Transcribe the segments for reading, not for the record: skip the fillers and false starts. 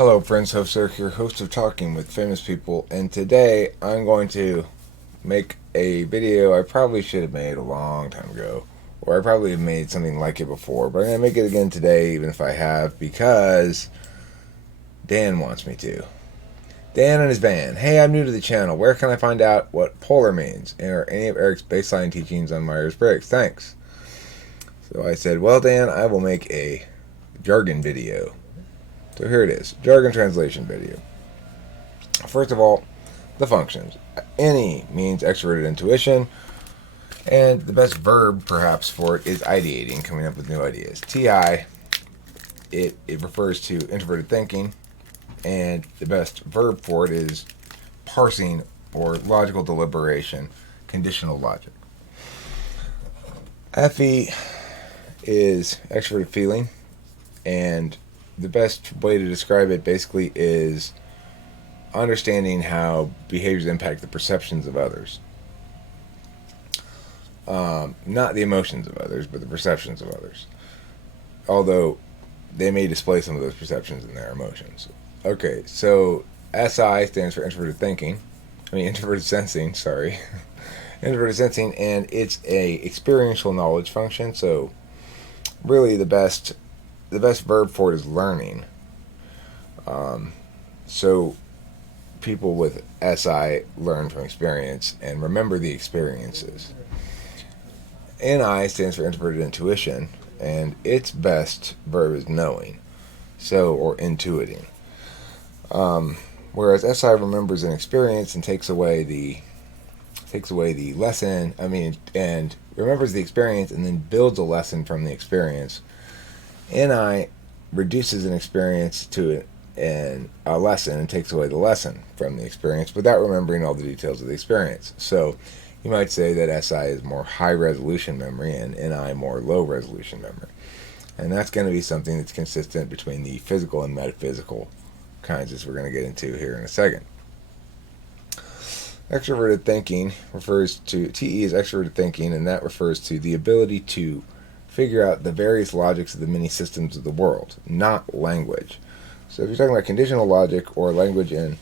Hello friends, host Eric here, host of Talking with Famous People, and today I'm going to make a video I probably should have made a long time ago, or I probably have made something like it before, but I'm going to make it again today even if I have, because Dan wants me to. Dan and his van. Hey, I'm new to the channel. Where can I find out what polar means? Or any of Eric's baseline teachings on Myers-Briggs? Thanks. So I said, well Dan, I will make a jargon video. So here it is, jargon translation video. First of all, the functions. Any means extroverted intuition, and the best verb perhaps for it is ideating, coming up with new ideas. TI, it refers to introverted thinking, and the best verb for it is parsing or logical deliberation, conditional logic. FE is extroverted feeling, and the best way to describe it basically is understanding how behaviors impact the perceptions of others. Not the emotions of others, but the perceptions of others. Although they may display some of those perceptions in their emotions. Okay, so SI stands for introverted sensing, sorry. Introverted sensing, and it's a experiential knowledge function, so really the best verb for it is learning. So people with SI learn from experience and remember the experiences. NI stands for introverted intuition, and its best verb is knowing, or intuiting. Whereas SI remembers an experience and takes away the lesson. And remembers the experience and then builds a lesson from the experience. NI reduces an experience to a lesson and takes away the lesson from the experience without remembering all the details of the experience. So you might say that SI is more high resolution memory and NI more low resolution memory. And that's going to be something that's consistent between the physical and metaphysical kinds, as we're going to get into here in a second. Extroverted thinking refers to, TE is extroverted thinking, and that refers to the ability to figure out the various logics of the many systems of the world, not language. So if you're talking about conditional logic or language in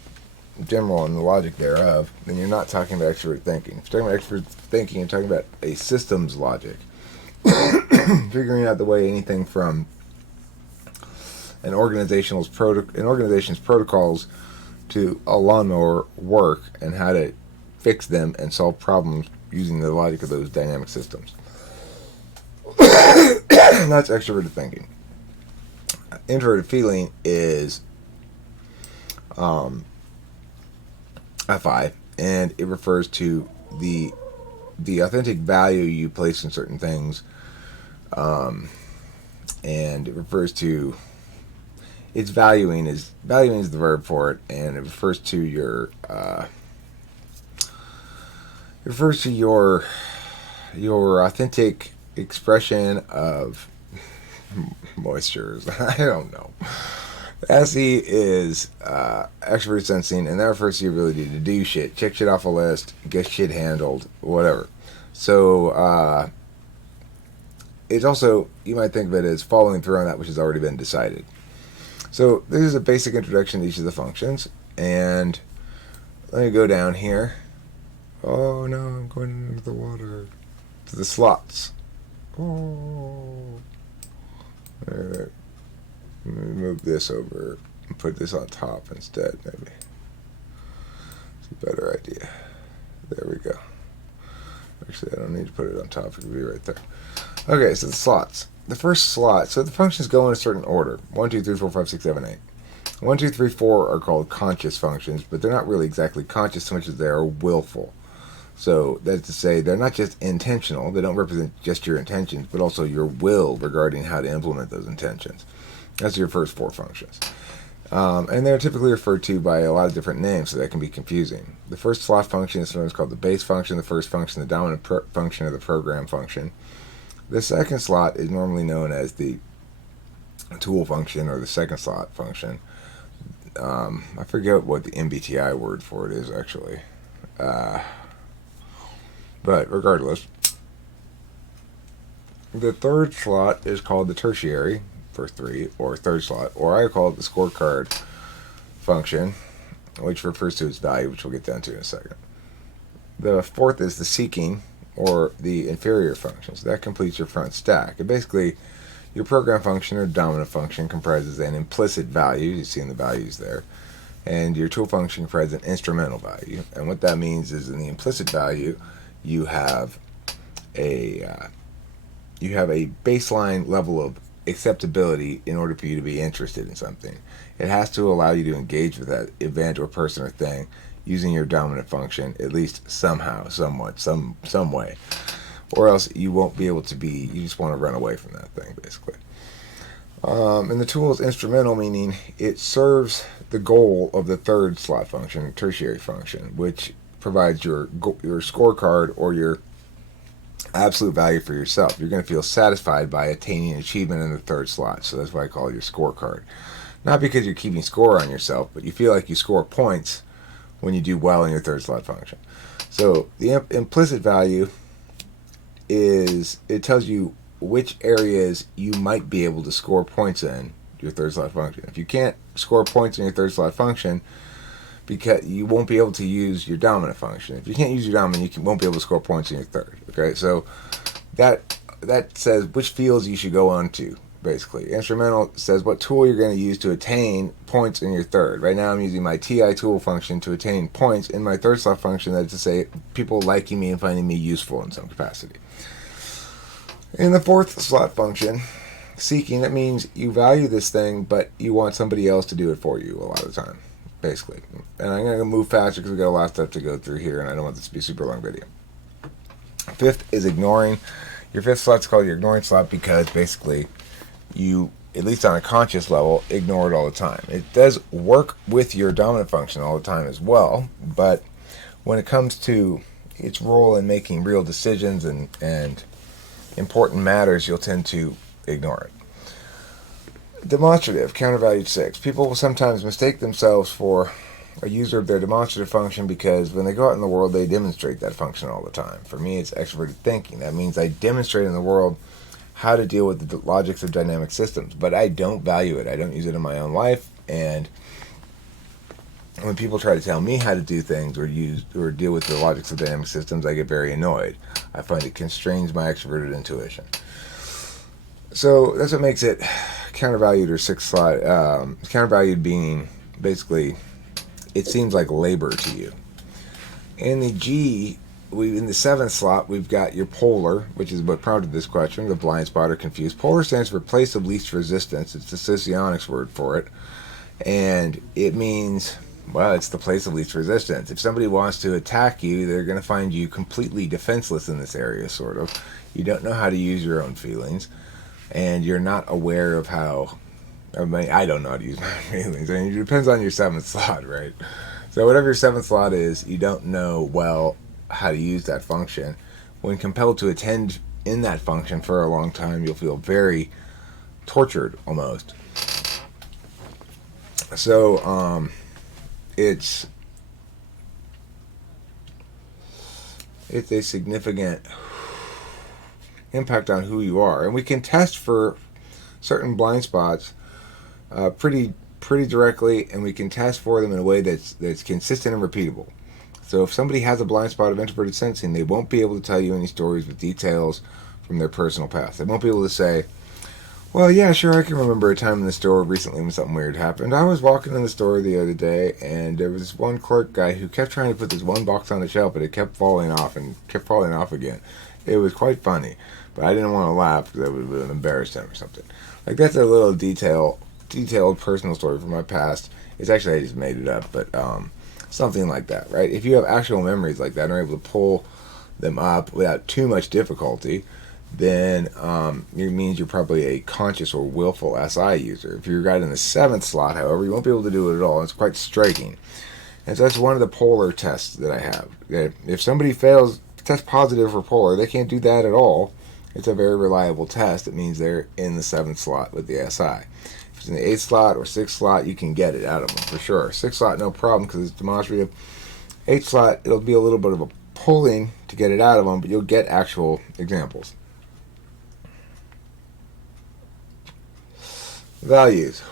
general and the logic thereof, then you're not talking about extroverted thinking. If you're talking about extroverted thinking, you're talking about a systems logic. Figuring out the way anything from an organization's protocols to a lawnmower work and how to fix them and solve problems using the logic of those dynamic systems. That's extroverted thinking. Introverted feeling is FI, and it refers to the authentic value you place in certain things, and it refers to valuing is the verb for it, and it refers to your authentic expression of moistures. I don't know. SE is extroverted sensing, and that refers to your ability to do shit, check shit off a list, get shit handled, whatever. So it's also, you might think of it as following through on that which has already been decided. So this is a basic introduction to each of the functions, and let me go down here. Oh no, I'm going into the water. To the slots. Oh. Alright. Let me move this over and put this on top instead, maybe. It's a better idea. There we go. Actually, I don't need to put it on top. It could be right there. Okay, so the slots. The first slot, so the functions go in a certain order. 1, 2, 3, 4, 5, 6, 7, 8. 1, 2, 3, 4 are called conscious functions, but they're not really exactly conscious so much as they are willful. So that's to say they're not just intentional, they don't represent just your intentions, but also your will regarding how to implement those intentions. That's your first 4 functions. And they're typically referred to by a lot of different names, so that can be confusing. The first slot function is sometimes called the base function, the first function, the dominant function, or the program function. The second slot is normally known as the tool function or the second slot function. I forget what the MBTI word for it is, actually. But regardless, the third slot is called the tertiary, first 3, or third slot, or I call it the scorecard function, which refers to its value, which we'll get down to in a second. The fourth is the seeking, or the inferior function. So that completes your front stack. And basically, your program function or dominant function comprises an implicit value. You see in the values there. And your tool function comprises an instrumental value. And what that means is in the implicit value, you have a baseline level of acceptability in order for you to be interested in something. It has to allow you to engage with that event or person or thing using your dominant function, at least somehow, somewhat, some way. Or else you won't be able to be, you just want to run away from that thing, basically. And the tool is instrumental, meaning it serves the goal of the third slot function, tertiary function, which provides your scorecard or your absolute value for yourself. You're going to feel satisfied by attaining achievement in the third slot, so that's why I call it your scorecard. Not because you're keeping score on yourself, but you feel like you score points when you do well in your third slot function. So the implicit value is, it tells you which areas you might be able to score points in your third slot function. If you can't score points in your third slot function, because you won't be able to use your dominant function. If you can't use your dominant, you won't be able to score points in your third. Okay, so that says which fields you should go on to, basically. Instrumental says what tool you're going to use to attain points in your third. Right now I'm using my TI tool function to attain points in my third slot function. That's to say people liking me and finding me useful in some capacity. In the fourth slot function, seeking, that means you value this thing, but you want somebody else to do it for you a lot of the time, basically. And I'm going to move faster because we've got a lot of stuff to go through here, and I don't want this to be a super long video. Fifth is ignoring. Your fifth slot's called your ignoring slot because basically you, at least on a conscious level, ignore it all the time. It does work with your dominant function all the time as well, but when it comes to its role in making real decisions and important matters, you'll tend to ignore it. Demonstrative, countervalued 6. People will sometimes mistake themselves for a user of their demonstrative function because when they go out in the world, they demonstrate that function all the time. For me, it's extroverted thinking. That means I demonstrate in the world how to deal with the logics of dynamic systems, but I don't value it. I don't use it in my own life, and when people try to tell me how to do things or deal with the logics of dynamic systems, I get very annoyed. I find it constrains my extroverted intuition. So that's what makes it countervalued or sixth slot. Countervalued being basically, it seems like labor to you. In the G, in the seventh slot, we've got your polar, which is what prompted this question, the blind spot or confused. Polar stands for place of least resistance. It's the socionics word for it. And it means, well, it's the place of least resistance. If somebody wants to attack you, they're going to find you completely defenseless in this area, sort of. You don't know how to use your own feelings, and you're not aware of how, I don't know how to use my feelings. I mean, it depends on your seventh slot, right? So whatever your seventh slot is, you don't know well how to use that function. When compelled to attend in that function for a long time, you'll feel very tortured, almost. So, it's a significant impact on who you are, and we can test for certain blind spots pretty directly, and we can test for them in a way that's consistent and repeatable. So if somebody has a blind spot of introverted sensing, they won't be able to tell you any stories with details from their personal past. They won't be able to say, well, yeah, sure, I can remember a time in the store recently when something weird happened. I was walking in the store the other day, and there was this one clerk guy who kept trying to put this one box on the shelf, but it kept falling off and kept falling off again. It was quite funny, but I didn't want to laugh because that would have embarrassed him or something. Like, that's a little detailed personal story from my past. It's actually, I just made it up, but something like that, right? If you have actual memories like that and are able to pull them up without too much difficulty, then it means you're probably a conscious or willful SI user. If you're right in the seventh slot, however, you won't be able to do it at all. It's quite striking. And so that's one of the polar tests that I have. If somebody fails to test positive for polar, they can't do that at all. It's a very reliable test. It means they're in the seventh slot with the SI. If it's in the eighth slot or sixth slot, you can get it out of them for sure. Sixth slot, no problem because it's demonstrative. Eighth slot, it'll be a little bit of a pulling to get it out of them, but you'll get actual examples. Values.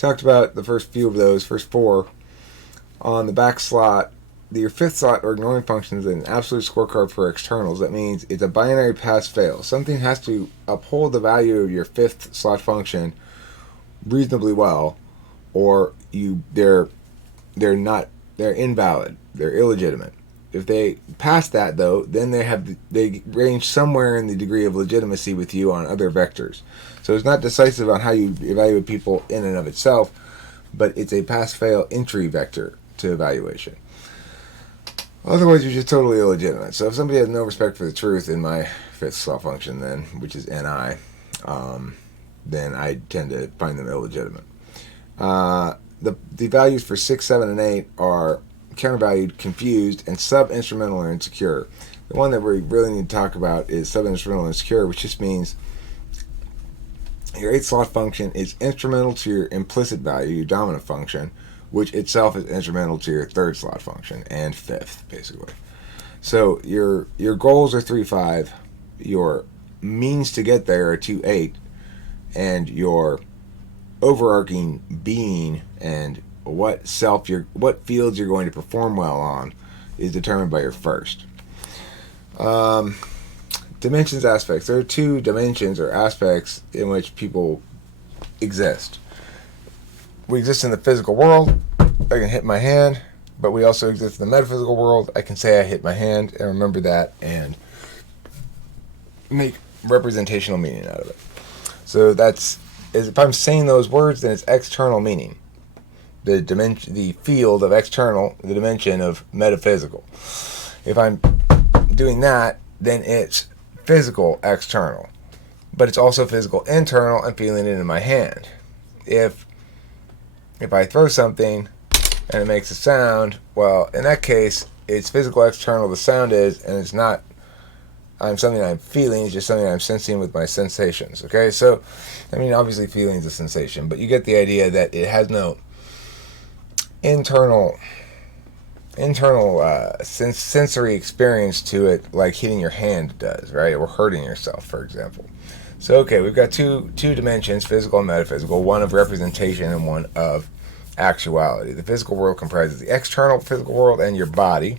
Talked about the first few of those, first four. On the back slot, your fifth slot or ignoring function is an absolute scorecard for externals. That means it's a binary pass-fail. Something has to uphold the value of your fifth slot function reasonably well, or they're invalid. They're illegitimate. If they pass that, though, then they range somewhere in the degree of legitimacy with you on other vectors. So it's not decisive on how you evaluate people in and of itself, but it's a pass-fail entry vector to evaluation. Otherwise, you're just totally illegitimate. So if somebody has no respect for the truth in my fifth slot function, then, which is ni, then I tend to find them illegitimate. The values for 6, 7, and 8 are countervalued, confused, and sub-instrumental or insecure. The one that we really need to talk about is sub-instrumental and insecure, which just means your 8 slot function is instrumental to your implicit value, your dominant function, which itself is instrumental to your 3rd slot function and 5th, basically. So your goals are 3, 5, your means to get there are 2, 8, and your overarching being and what fields you're going to perform well on is determined by your first. Dimensions, aspects. There are 2 dimensions or aspects in which people exist. We exist in the physical world. I can hit my hand, but we also exist in the metaphysical world. I can say I hit my hand and remember that and make representational meaning out of it. So if I'm saying those words, then it's external meaning. The dimension, the field of external, the dimension of metaphysical. If I'm doing that, then it's physical external, but it's also physical internal. I'm feeling it in my hand. If I throw something and it makes a sound, well, in that case, it's physical external. The sound is, and it's not. Something I'm feeling. It's just something I'm sensing with my sensations. Okay, so I mean, obviously, feeling is a sensation, but you get the idea that it has no internal sensory experience to it, like hitting your hand does, right? Or hurting yourself, for example. So, okay, we've got two dimensions, physical and metaphysical, one of representation and one of actuality. The physical world comprises the external physical world and your body.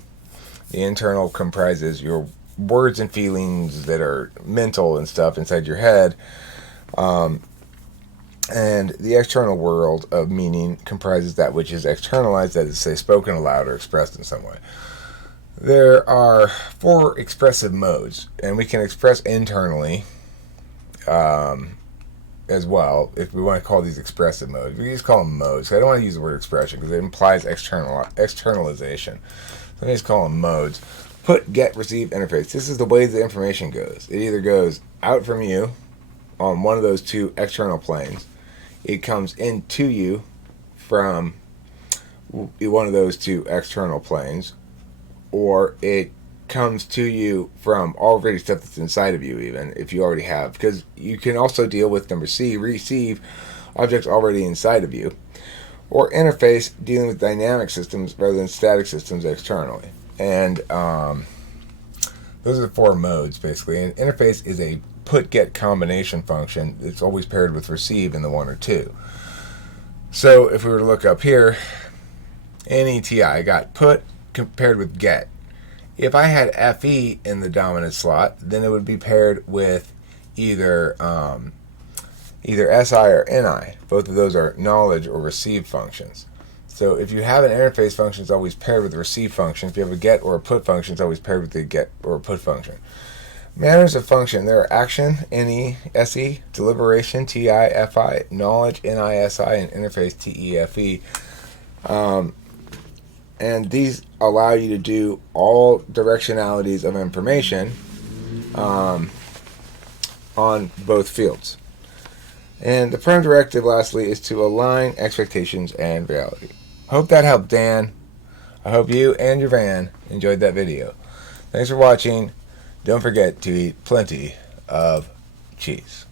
The internal comprises your words and feelings that are mental and stuff inside your head. And the external world of meaning comprises that which is externalized, that is, say, spoken aloud or expressed in some way. There are 4 expressive modes, and we can express internally as well, if we want to call these expressive modes. We just call them modes. I don't want to use the word expression because it implies externalization. So I just call them modes. Put, get, receive, interface. This is the way the information goes. It either goes out from you on one of those 2 external planes. It comes into you from one of those 2 external planes, or it comes to you from already stuff that's inside of you, even if you already have, because you can also deal with number C, receive objects already inside of you, or interface, dealing with dynamic systems rather than static systems externally. And those are the 4 modes, basically. And interface is a put-get combination function. It's always paired with receive in the 1 or 2. So if we were to look up here, NETI, I got put paired with get. If I had FE in the dominant slot, then it would be paired with either SI or NI. Both of those are knowledge or receive functions. So if you have an interface function, it's always paired with the receive function. If you have a get or a put function, it's always paired with the get or a put function. Manners of function. There are action, NE, SE, deliberation, TI, FI, knowledge, NISI, and interface, TEFE. And these allow you to do all directionalities of information on both fields. And the prime directive, lastly, is to align expectations and reality. Hope that helped, Dan. I hope you and your van enjoyed that video. Thanks for watching. Don't forget to eat plenty of cheese.